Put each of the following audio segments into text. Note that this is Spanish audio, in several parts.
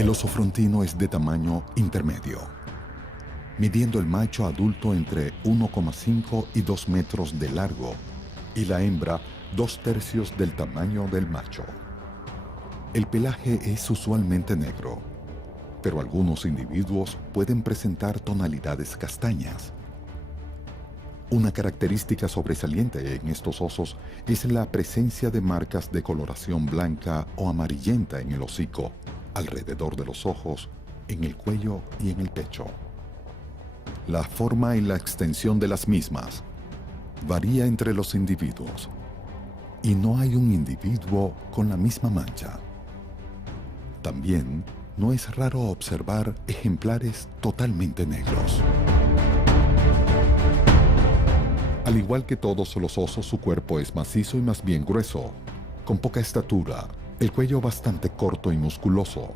El oso frontino es de tamaño intermedio, midiendo el macho adulto entre 1,5 y 2 metros de largo y la hembra 2/3 del tamaño del macho. El pelaje es usualmente negro, pero algunos individuos pueden presentar tonalidades castañas. Una característica sobresaliente en estos osos es la presencia de marcas de coloración blanca o amarillenta en el hocico, alrededor de los ojos, en el cuello y en el pecho. La forma y la extensión de las mismas varía entre los individuos, y no hay un individuo con la misma mancha. También no es raro observar ejemplares totalmente negros. Al igual que todos los osos, su cuerpo es macizo y más bien grueso, con poca estatura, el cuello bastante corto y musculoso.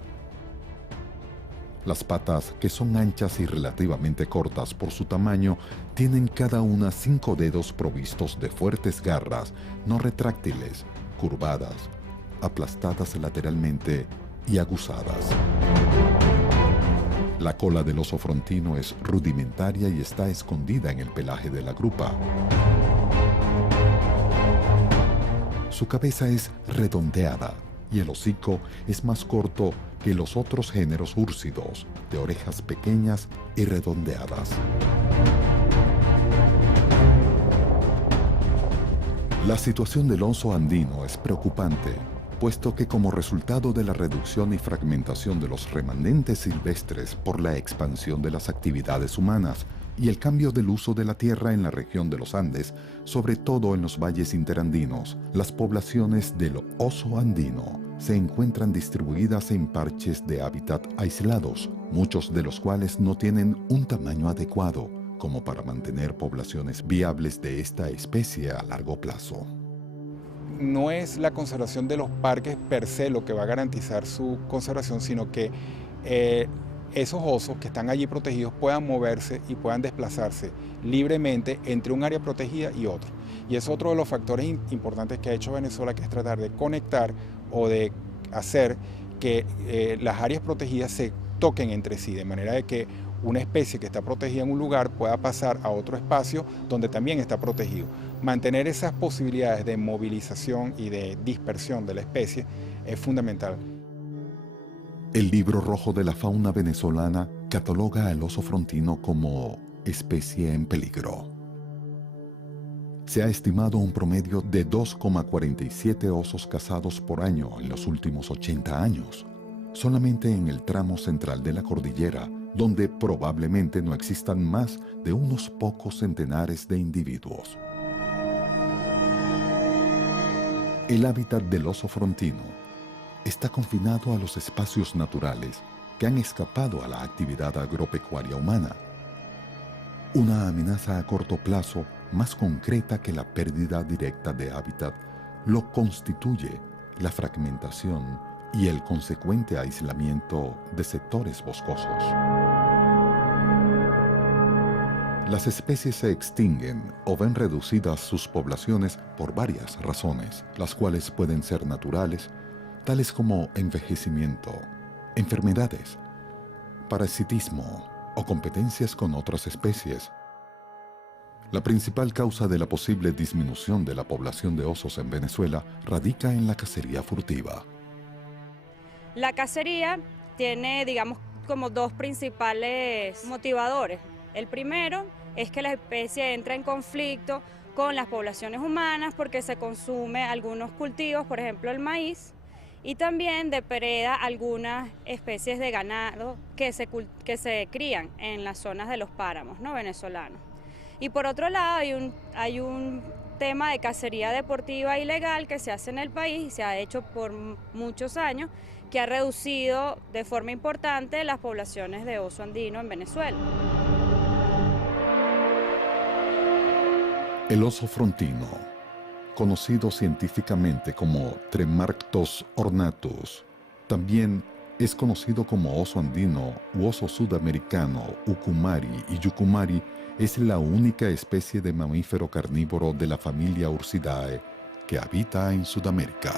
Las patas, que son anchas y relativamente cortas por su tamaño, tienen cada una 5 dedos provistos de fuertes garras no retráctiles, curvadas, aplastadas lateralmente y aguzadas. La cola del oso frontino es rudimentaria y está escondida en el pelaje de la grupa. Su cabeza es redondeada y el hocico es más corto que los otros géneros úrsidos, de orejas pequeñas y redondeadas. La situación del oso andino es preocupante, puesto que como resultado de la reducción y fragmentación de los remanentes silvestres por la expansión de las actividades humanas y el cambio del uso de la tierra en la región de los Andes, sobre todo en los valles interandinos, las poblaciones del oso andino se encuentran distribuidas en parches de hábitat aislados, muchos de los cuales no tienen un tamaño adecuado como para mantener poblaciones viables de esta especie a largo plazo. No es la conservación de los parques per se lo que va a garantizar su conservación, sino que esos osos que están allí protegidos puedan moverse y puedan desplazarse libremente entre un área protegida y otro. Y es otro de los factores importantes que ha hecho Venezuela, que es tratar de conectar o de hacer que las áreas protegidas se toquen entre sí, de manera de que una especie que está protegida en un lugar pueda pasar a otro espacio donde también está protegido. Mantener esas posibilidades de movilización y de dispersión de la especie es fundamental. El Libro Rojo de la Fauna Venezolana cataloga al oso frontino como especie en peligro. Se ha estimado un promedio de 2,47 osos cazados por año en los últimos 80 años, solamente en el tramo central de la cordillera, donde probablemente no existan más de unos pocos centenares de individuos. El hábitat del oso frontino está confinado a los espacios naturales que han escapado a la actividad agropecuaria humana. Una amenaza a corto plazo más concreta que la pérdida directa de hábitat lo constituye la fragmentación y el consecuente aislamiento de sectores boscosos. Las especies se extinguen o ven reducidas sus poblaciones por varias razones, las cuales pueden ser naturales, tales como envejecimiento, enfermedades, parasitismo o competencias con otras especies. La principal causa de la posible disminución de la población de osos en Venezuela radica en la cacería furtiva. La cacería tiene, digamos, como dos principales motivadores. El primero es que la especie entra en conflicto con las poblaciones humanas porque se consume algunos cultivos, por ejemplo el maíz, y también depreda algunas especies de ganado que se crían en las zonas de los páramos, ¿no?, venezolanos. Y por otro lado hay un tema de cacería deportiva ilegal que se hace en el país y se ha hecho por muchos años, que ha reducido de forma importante las poblaciones de oso andino en Venezuela. El oso frontino, conocido científicamente como Tremarctos ornatus, también es conocido como oso andino u oso sudamericano, ucumari y yucumari, es la única especie de mamífero carnívoro de la familia Ursidae que habita en Sudamérica.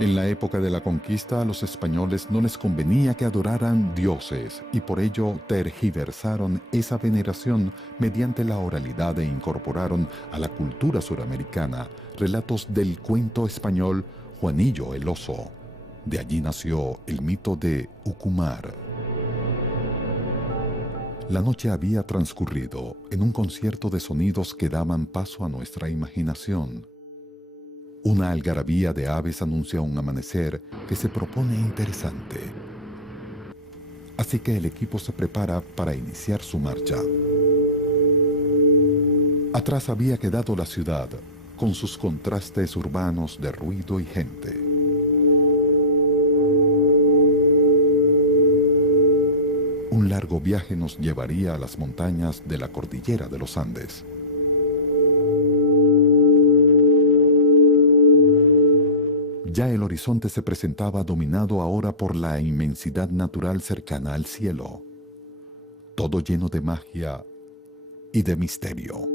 En la época de la conquista a los españoles no les convenía que adoraran dioses y por ello tergiversaron esa veneración mediante la oralidad e incorporaron a la cultura suramericana relatos del cuento español Juanillo el Oso. De allí nació el mito de Ucumar. La noche había transcurrido en un concierto de sonidos que daban paso a nuestra imaginación. Una algarabía de aves anuncia un amanecer que se propone interesante. Así que el equipo se prepara para iniciar su marcha. Atrás había quedado la ciudad, con sus contrastes urbanos de ruido y gente. Un largo viaje nos llevaría a las montañas de la cordillera de los Andes. Ya el horizonte se presentaba dominado ahora por la inmensidad natural cercana al cielo, todo lleno de magia y de misterio.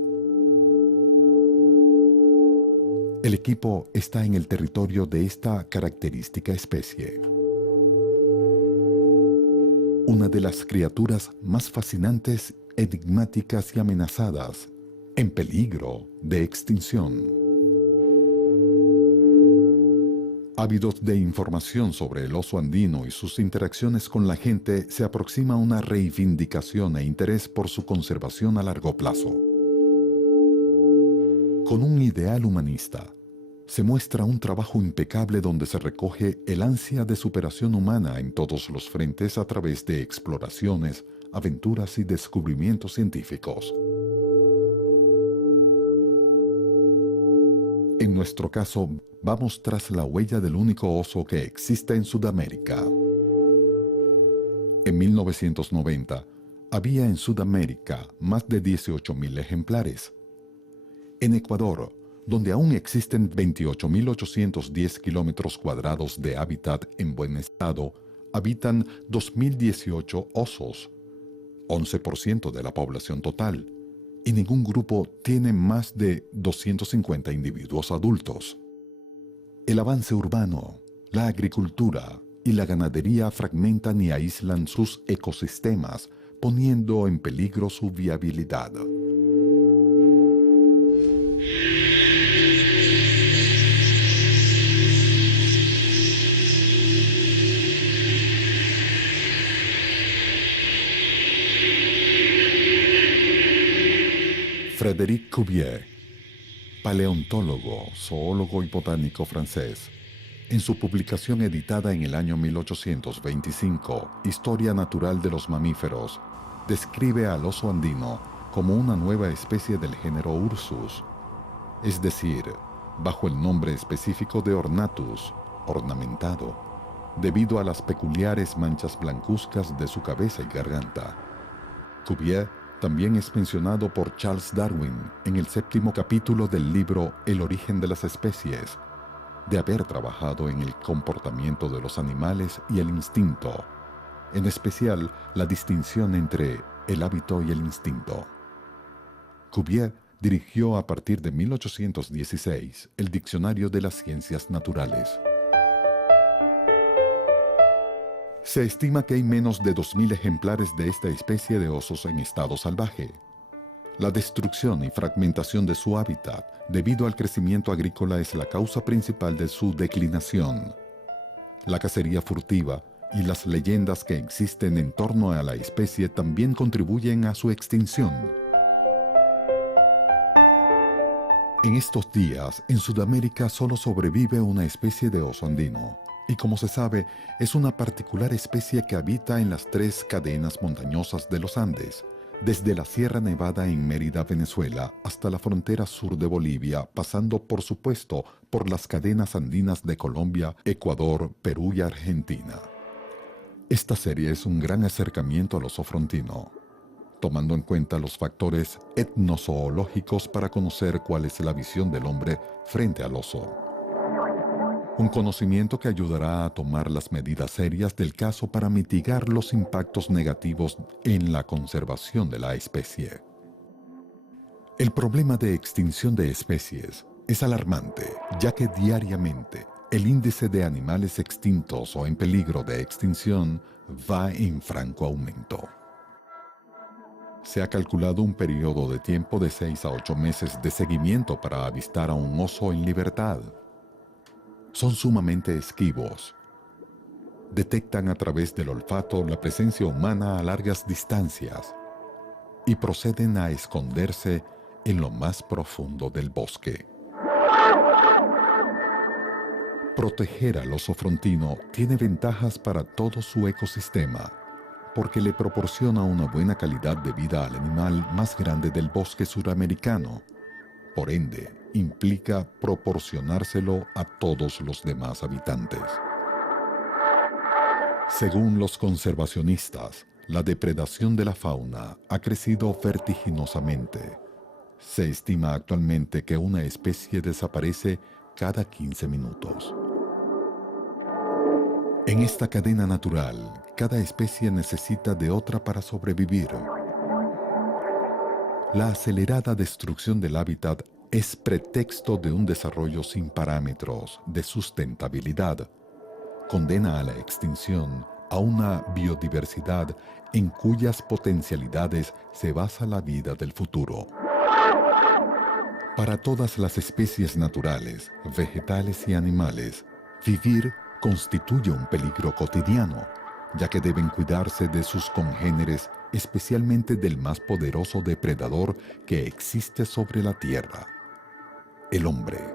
El equipo está en el territorio de esta característica especie. Una de las criaturas más fascinantes, enigmáticas y amenazadas, en peligro de extinción. Ávidos de información sobre el oso andino y sus interacciones con la gente, se aproxima una reivindicación e interés por su conservación a largo plazo. Con un ideal humanista, se muestra un trabajo impecable donde se recoge el ansia de superación humana en todos los frentes a través de exploraciones, aventuras y descubrimientos científicos. En nuestro caso, vamos tras la huella del único oso que existe en Sudamérica. En 1990, había en Sudamérica más de 18.000 ejemplares. En Ecuador, donde aún existen 28.810 kilómetros cuadrados de hábitat en buen estado, habitan 2.018 osos, 11% de la población total, y ningún grupo tiene más de 250 individuos adultos. El avance urbano, la agricultura y la ganadería fragmentan y aíslan sus ecosistemas, poniendo en peligro su viabilidad. Frédéric Cuvier, paleontólogo, zoólogo y botánico francés, en su publicación editada en el año 1825, Historia Natural de los Mamíferos, describe al oso andino como una nueva especie del género Ursus, es decir, bajo el nombre específico de Ornatus, ornamentado, debido a las peculiares manchas blancuzcas de su cabeza y garganta. Cuvier también es mencionado por Charles Darwin en el 7º capítulo del libro El origen de las especies, de haber trabajado en el comportamiento de los animales y el instinto, en especial la distinción entre el hábito y el instinto. Cuvier dirigió a partir de 1816 el Diccionario de las Ciencias Naturales. Se estima que hay menos de 2.000 ejemplares de esta especie de osos en estado salvaje. La destrucción y fragmentación de su hábitat debido al crecimiento agrícola es la causa principal de su declinación. La cacería furtiva y las leyendas que existen en torno a la especie también contribuyen a su extinción. En estos días, en Sudamérica solo sobrevive una especie de oso andino. Y como se sabe, es una particular especie que habita en las 3 cadenas montañosas de los Andes, desde la Sierra Nevada en Mérida, Venezuela, hasta la frontera sur de Bolivia, pasando por supuesto por las cadenas andinas de Colombia, Ecuador, Perú y Argentina. Esta serie es un gran acercamiento al oso frontino, tomando en cuenta los factores etnozoológicos para conocer cuál es la visión del hombre frente al oso. Un conocimiento que ayudará a tomar las medidas serias del caso para mitigar los impactos negativos en la conservación de la especie. El problema de extinción de especies es alarmante, ya que diariamente el índice de animales extintos o en peligro de extinción va en franco aumento. Se ha calculado un periodo de tiempo de 6 a 8 meses de seguimiento para avistar a un oso en libertad. Son sumamente esquivos. Detectan a través del olfato la presencia humana a largas distancias y proceden a esconderse en lo más profundo del bosque. Proteger al oso frontino tiene ventajas para todo su ecosistema, porque le proporciona una buena calidad de vida al animal más grande del bosque suramericano. Por ende, implica proporcionárselo a todos los demás habitantes. Según los conservacionistas, la depredación de la fauna ha crecido vertiginosamente. Se estima actualmente que una especie desaparece cada 15 minutos. En esta cadena natural, cada especie necesita de otra para sobrevivir. La acelerada destrucción del hábitat es pretexto de un desarrollo sin parámetros de sustentabilidad. Condena a la extinción a una biodiversidad en cuyas potencialidades se basa la vida del futuro. Para todas las especies naturales, vegetales y animales, vivir constituye un peligro cotidiano, ya que deben cuidarse de sus congéneres, especialmente del más poderoso depredador que existe sobre la tierra, el hombre.